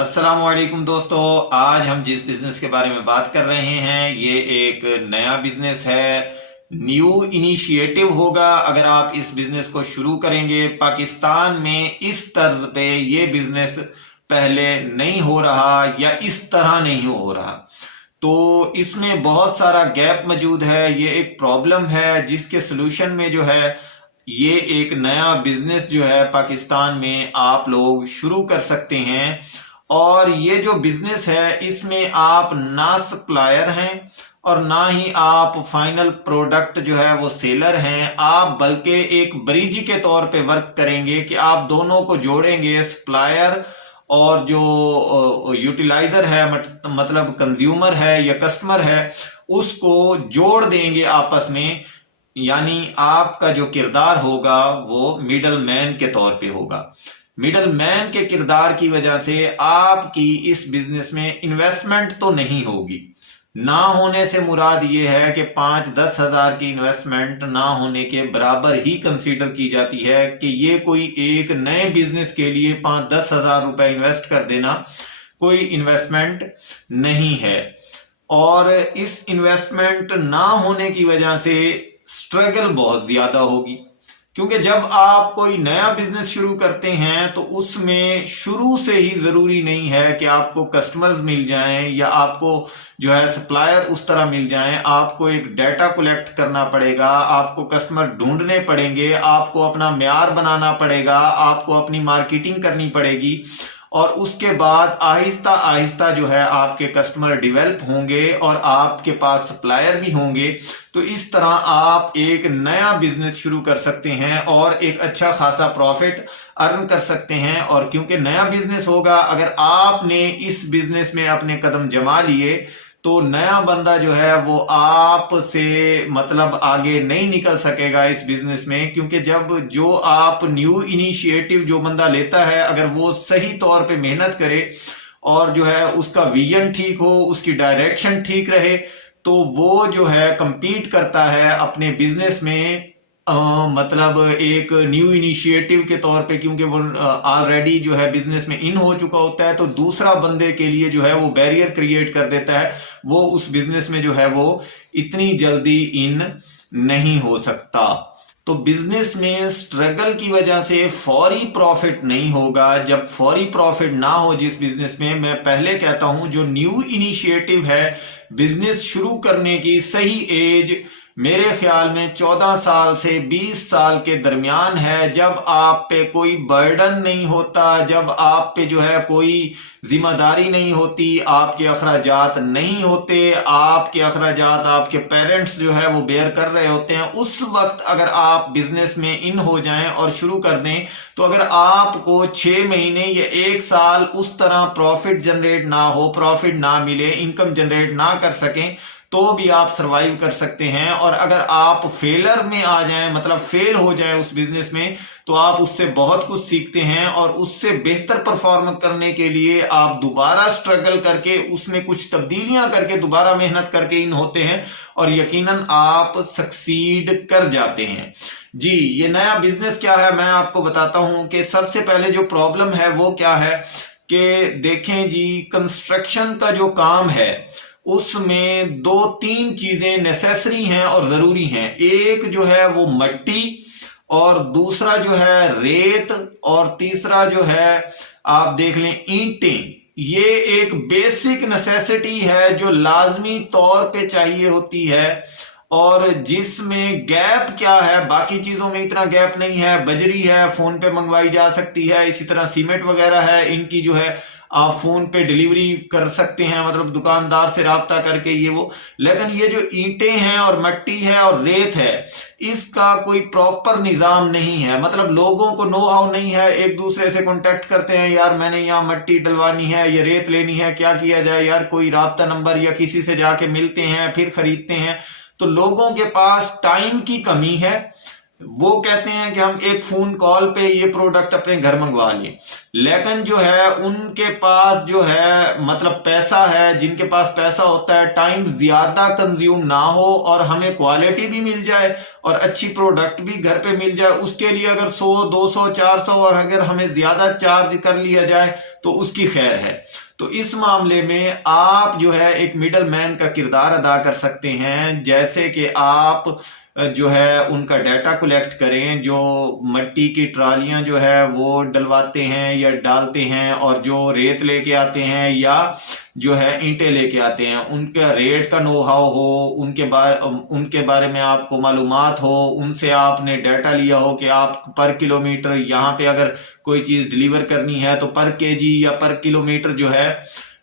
अस्सलाम वालेकुम दोस्तों, आज हम जिस बिजनेस के बारे में बात कर रहे हैं ये एक नया बिजनेस है। न्यू इनिशिएटिव होगा। अगर आप इस बिजनेस को शुरू करेंगे, पाकिस्तान में इस तर्ज पे ये बिजनेस पहले नहीं हो रहा या इस तरह नहीं हो रहा, तो इसमें बहुत सारा गैप मौजूद है। ये एक प्रॉब्लम है जिसके सलूशन में जो है ये एक नया बिजनेस जो है पाकिस्तान में आप लोग शुरू कर सकते हैं। और ये जो बिजनेस है इसमें आप ना सप्लायर हैं और ना ही आप फाइनल प्रोडक्ट जो है वो सेलर हैं। आप बल्कि एक ब्रिज के तौर पे वर्क करेंगे कि आप दोनों को जोड़ेंगे, सप्लायर और जो यूटिलाइजर है मतलब कंज्यूमर है या कस्टमर है उसको जोड़ देंगे आपस में। यानी आपका जो किरदार होगा वो मिडल मैन के तौर पे होगा। मिडल मैन के किरदार की वजह से आपकी इस बिजनेस में इन्वेस्टमेंट तो नहीं होगी। ना होने से मुराद ये है कि 5-10 हजार की इन्वेस्टमेंट ना होने के बराबर ही कंसीडर की जाती है कि ये कोई एक नए बिजनेस के लिए 5-10 हजार रुपए इन्वेस्ट कर देना कोई इन्वेस्टमेंट नहीं है। और इस इन्वेस्टमेंट ना होने की वजह से स्ट्रगल बहुत ज्यादा होगी, क्योंकि जब आप कोई नया बिजनेस शुरू करते हैं तो उसमें शुरू से ही जरूरी नहीं है कि आपको कस्टमर्स मिल जाएं या आपको जो है सप्लायर उस तरह मिल जाएं। आपको एक डाटा कलेक्ट करना पड़ेगा, आपको कस्टमर ढूंढने पड़ेंगे, आपको अपना म्यार बनाना पड़ेगा, आपको अपनी मार्केटिंग करनी पड़ेगी और उसके बाद आहिस्ता आहिस्ता जो है आपके कस्टमर डेवलप होंगे और आपके पास सप्लायर भी होंगे। तो इस तरह आप एक नया बिजनेस शुरू कर सकते हैं और एक अच्छा खासा प्रॉफिट अर्न कर सकते हैं। और क्योंकि नया बिजनेस होगा, अगर आपने इस बिजनेस में अपने कदम जमा लिए तो नया बंदा जो है वो आपसे मतलब आगे नहीं निकल सकेगा इस बिजनेस में। क्योंकि जब जो आप न्यू इनिशिएटिव जो बंदा लेता है, अगर वो सही तौर पे मेहनत करे और जो है उसका विजन ठीक हो, उसकी डायरेक्शन ठीक रहे, तो वो जो है compete करता है अपने बिजनेस में मतलब एक न्यू इनिशिएटिव के तौर पे। क्योंकि वो ऑलरेडी जो है बिजनेस में इन हो चुका होता है, तो दूसरा बंदे के लिए जो है वो बैरियर क्रिएट कर देता है। वो उस बिजनेस में जो है वो इतनी जल्दी इन नहीं हो सकता। तो बिजनेस में स्ट्रगल की वजह से फौरी प्रॉफिट नहीं होगा। जब फौरी प्रॉफिट ना हो जिस बिजनेस में, मैं पहले कहता हूं जो न्यू इनिशिएटिव है बिजनेस शुरू करने की सही एज मेरे ख्याल में 14 साल से 20 साल के दरमियान है। जब आप पे कोई बर्डन नहीं होता, जब आप पे जो है कोई जिम्मेदारी नहीं होती, आपके अखराजात नहीं होते, आपके अखराजात आपके पेरेंट्स जो है वो बेयर कर रहे होते हैं, उस वक्त अगर आप बिजनेस में इन हो जाएं और शुरू कर दें, तो अगर आपको 6 महीने या 1 साल उस तरह प्रॉफिट जनरेट ना हो, प्रॉफिट ना मिले, इनकम जनरेट ना कर सकें, तो भी आप सरवाइव कर सकते हैं। और अगर आप फेलर में आ जाएं, मतलब फेल हो जाएं उस बिजनेस में, तो आप उससे बहुत कुछ सीखते हैं और उससे बेहतर परफॉर्म करने के लिए आप दोबारा स्ट्रगल करके उसमें कुछ तब्दीलियां करके दोबारा मेहनत करके इन होते हैं और यकीनन आप सक्सीड कर जाते हैं। जी, ये नया बिजनेस क्या है मैं आपको बताता हूं कि सबसे पहले जो प्रॉब्लम है वो क्या है कि देखें जी, कंस्ट्रक्शन का जो काम है उसमें 2-3 चीजें नेसेसरी हैं और जरूरी हैं। एक जो है वो मट्टी, और दूसरा जो है रेत, और तीसरा जो है आप देख लें ईंटें। ये एक बेसिक नेसेसिटी है जो लाजमी तौर पे चाहिए होती है और जिसमें गैप क्या है, बाकी चीजों में इतना गैप नहीं है। बजरी है, फोन पे मंगवाई जा सकती है, इसी तरह सीमेंट वगैरह है, इनकी जो है आप फोन पे डिलीवरी कर सकते हैं, मतलब दुकानदार से राब्ता करके ये वो। लेकिन ये जो ईंटें हैं और मट्टी है और रेत है, इसका कोई प्रॉपर निजाम नहीं है। मतलब लोगों को नो हाउ नहीं है, एक दूसरे से कांटेक्ट करते हैं, यार मैंने यहाँ मट्टी डलवानी है, ये रेत लेनी है, क्या किया जाए यार, कोई राब्ता नंबर या किसी से जाके मिलते हैं फिर खरीदते हैं। तो लोगों के पास टाइम की कमी है। वो कहते हैं कि हम एक फोन कॉल पे ये प्रोडक्ट अपने घर मंगवा लें, लेकिन जो है उनके पास जो है मतलब पैसा है, जिनके पास पैसा होता है, टाइम ज्यादा कंज्यूम ना हो और हमें क्वालिटी भी मिल जाए और अच्छी प्रोडक्ट भी घर पे मिल जाए, उसके लिए अगर 100, 200, 400 और अगर हमें ज्यादा चार्ज कर लिया जाए तो उसकी खैर है। तो इस मामले में आप जो है एक मिडल मैन का किरदार अदा कर सकते हैं, जैसे कि आप जो है उनका डाटा कलेक्ट करें, जो मट्टी की ट्रालियां जो है वो डलवाते हैं या डालते हैं, और जो रेत लेके आते हैं या जो है ईंटें लेके आते हैं, उनका रेट का नो हाउ हो, उनके बारे में आपको मालूमात हो, उनसे आपने डाटा लिया हो कि आप पर किलोमीटर यहाँ पे अगर कोई चीज डिलीवर करनी है तो पर केजी या पर किलोमीटर जो है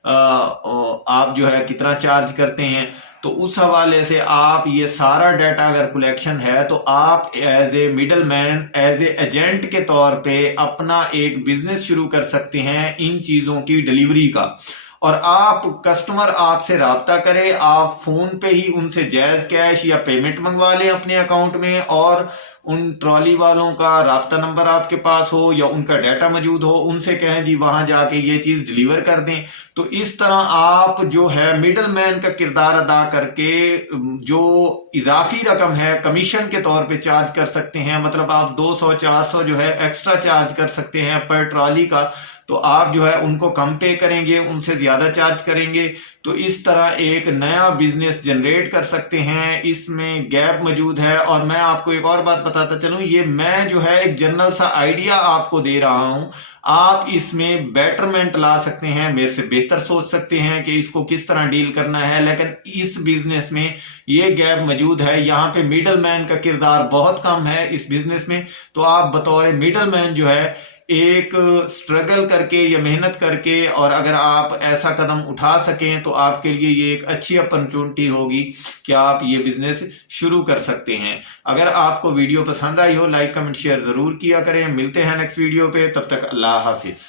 आप जो है कितना चार्ज करते हैं। तो उस हवाले से आप ये सारा डाटा अगर कलेक्शन है तो आप as a middle man, as a agent के तौर पे अपना एक बिजनेस शुरू कर सकते हैं इन चीजों की डिलीवरी का। और आप कस्टमर आपसे राब्ता करे, आप फोन पे ही उनसे जायज कैश या पेमेंट मंगवा लें अपने अकाउंट में, और उन ट्रॉली वालों का राब्ता नंबर आपके पास हो या उनका डाटा मौजूद हो, उनसे कहें जी वहां जाके ये चीज डिलीवर कर दें। तो इस तरह आप जो है मिडल मैन का किरदार अदा करके जो इजाफी रकम है कमीशन के तौर पे चार्ज कर सकते हैं। मतलब आप 200, 400 जो है एक्स्ट्रा चार्ज कर सकते हैं पर ट्रॉली का, तो आप जो है उनको कम पे करेंगे, उनसे ज्यादा चार्ज करेंगे। तो इस तरह एक नया बिजनेस जनरेट कर सकते हैं, इसमें गैप मौजूद है। और मैं आपको एक और बात बताता चलूं, ये मैं जो है एक जनरल सा आइडिया आपको दे रहा हूं, आप इसमें बेटरमेंट ला सकते हैं, मेरे से बेहतर सोच सकते हैं कि इसको किस तरह डील करना है। लेकिन इस बिजनेस में ये गैप मौजूद है, यहाँ पे मिडल मैन का किरदार बहुत कम है इस बिजनेस में। तो आप बतौर मिडल मैन जो है एक स्ट्रगल करके या मेहनत करके, और अगर आप ऐसा कदम उठा सकें तो आपके लिए ये एक अच्छी अपॉर्चुनिटी होगी कि आप ये बिजनेस शुरू कर सकते हैं। अगर आपको वीडियो पसंद आई हो, लाइक कमेंट शेयर जरूर किया करें। मिलते हैं नेक्स्ट वीडियो पे, तब तक अल्लाह हाफिज।